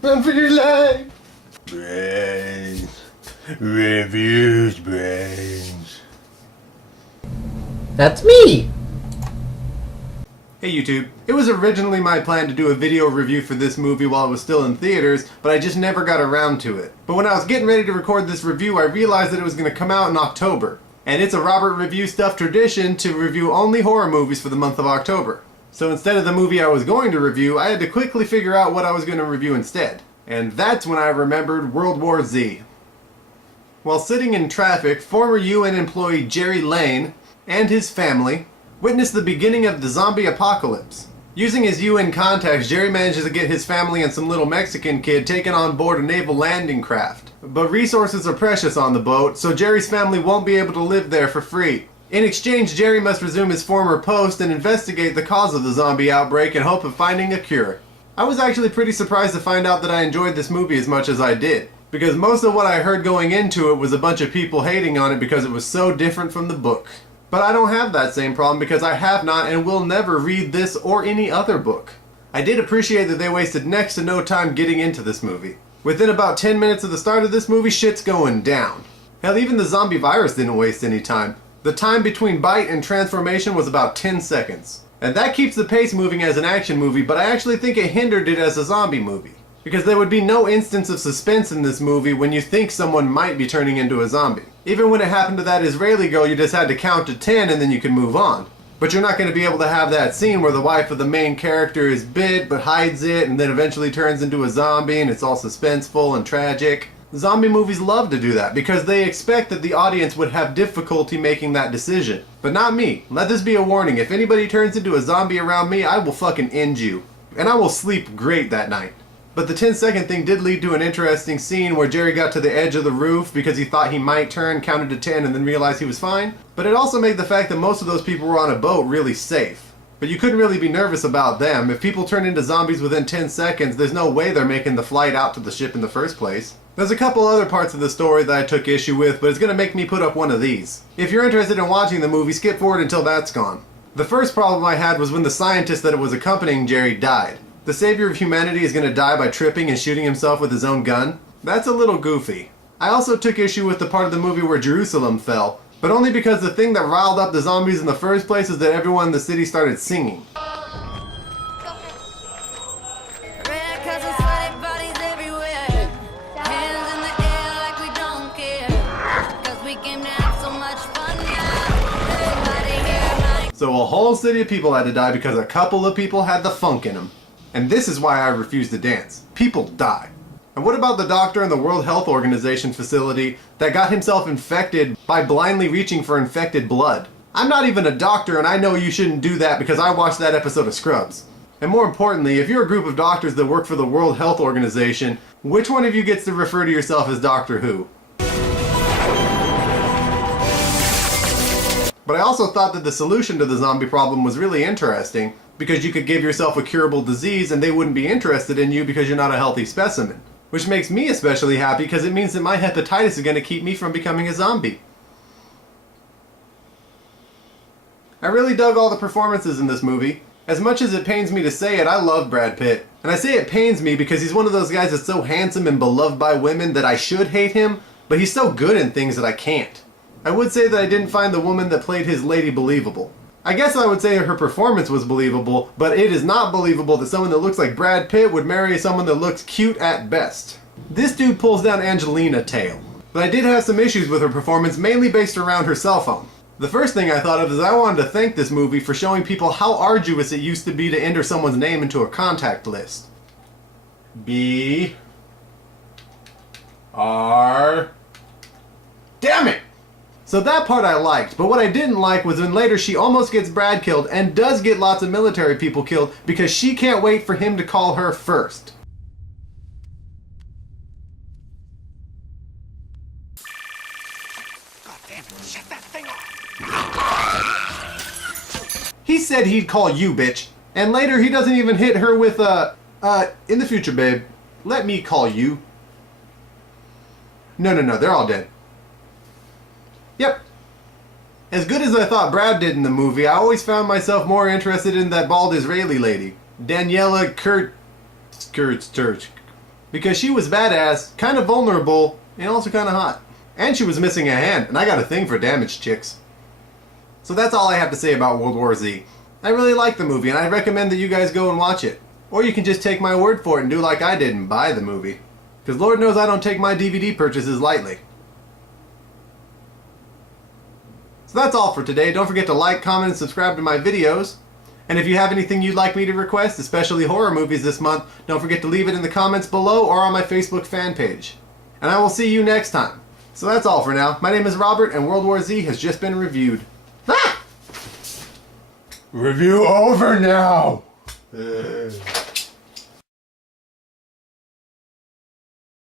Run for your life! Brains. Reviews, brains. That's me! Hey YouTube, it was originally my plan to do a video review for this movie while it was still in theaters, but I just never got around to it. But when I was getting ready to record this review, I realized that it was going to come out in October. And it's a Robert Review Stuff tradition to review only horror movies for the month of October. So instead of the movie I was going to review, I had to quickly figure out what I was going to review instead. And that's when I remembered World War Z. While sitting in traffic, former UN employee Jerry Lane and his family witnessed the beginning of the zombie apocalypse. Using his UN contacts, Jerry manages to get his family and some little Mexican kid taken on board a naval landing craft. But resources are precious on the boat, so Jerry's family won't be able to live there for free. In exchange, Jerry must resume his former post and investigate the cause of the zombie outbreak in hope of finding a cure. I was actually pretty surprised to find out that I enjoyed this movie as much as I did, because most of what I heard going into it was a bunch of people hating on it because it was so different from the book. But I don't have that same problem because I have not and will never read this or any other book. I did appreciate that they wasted next to no time getting into this movie. Within about 10 minutes of the start of this movie, shit's going down. Hell, even the zombie virus didn't waste any time. The time between bite and transformation was about 10 seconds. And that keeps the pace moving as an action movie, but I actually think it hindered it as a zombie movie. Because there would be no instance of suspense in this movie when you think someone might be turning into a zombie. Even when it happened to that Israeli girl, you just had to count to 10 and then you could move on. But you're not going to be able to have that scene where the wife of the main character is bit but hides it and then eventually turns into a zombie and it's all suspenseful and tragic. Zombie movies love to do that because they expect that the audience would have difficulty making that decision. But not me. Let this be a warning. If anybody turns into a zombie around me, I will fucking end you. And I will sleep great that night. But the 10-second thing did lead to an interesting scene where Jerry got to the edge of the roof because he thought he might turn, counted to 10, and then realized he was fine. But it also made the fact that most of those people were on a boat really safe. But you couldn't really be nervous about them. If people turn into zombies within 10 seconds, there's no way they're making the flight out to the ship in the first place. There's a couple other parts of the story that I took issue with, but it's going to make me put up one of these. If you're interested in watching the movie, skip forward until that's gone. The first problem I had was when the scientist that was accompanying Jerry died. The savior of humanity is going to die by tripping and shooting himself with his own gun? That's a little goofy. I also took issue with the part of the movie where Jerusalem fell, but only because the thing that riled up the zombies in the first place is that everyone in the city started singing. So a whole city of people had to die because a couple of people had the funk in them. And this is why I refuse to dance. People die. And what about the doctor in the World Health Organization facility that got himself infected by blindly reaching for infected blood? I'm not even a doctor and I know you shouldn't do that because I watched that episode of Scrubs. And more importantly, if you're a group of doctors that work for the World Health Organization, which one of you gets to refer to yourself as Doctor Who? But I also thought that the solution to the zombie problem was really interesting because you could give yourself a curable disease and they wouldn't be interested in you because you're not a healthy specimen. Which makes me especially happy because it means that my hepatitis is going to keep me from becoming a zombie. I really dug all the performances in this movie. As much as it pains me to say it, I love Brad Pitt. And I say it pains me because he's one of those guys that's so handsome and beloved by women that I should hate him, but he's so good in things that I can't. I would say that I didn't find the woman that played his lady believable. I guess I would say her performance was believable, but it is not believable that someone that looks like Brad Pitt would marry someone that looks cute at best. This dude pulls down Angelina tail. But I did have some issues with her performance, mainly based around her cell phone. The first thing I thought of is I wanted to thank this movie for showing people how arduous it used to be to enter someone's name into a contact list. B... R... Damn it! So that part I liked, but what I didn't like was when later she almost gets Brad killed and does get lots of military people killed because she can't wait for him to call her first. God damn it, shut that thing off! He said he'd call you, bitch. And later he doesn't even hit her with in the future, babe, let me call you. No, they're all dead. Yep. As good as I thought Brad did in the movie, I always found myself more interested in that bald Israeli lady, Daniela Because she was badass, kind of vulnerable, and also kind of hot. And she was missing a hand, and I got a thing for damaged chicks. So that's all I have to say about World War Z. I really like the movie, and I recommend that you guys go and watch it. Or you can just take my word for it and do like I did and buy the movie. Because Lord knows I don't take my DVD purchases lightly. So that's all for today. Don't forget to like, comment, and subscribe to my videos. And if you have anything you'd like me to request, especially horror movies this month, don't forget to leave it in the comments below or on my Facebook fan page. And I will see you next time. So that's all for now. My name is Robert, and World War Z has just been reviewed. Ah! Review over now!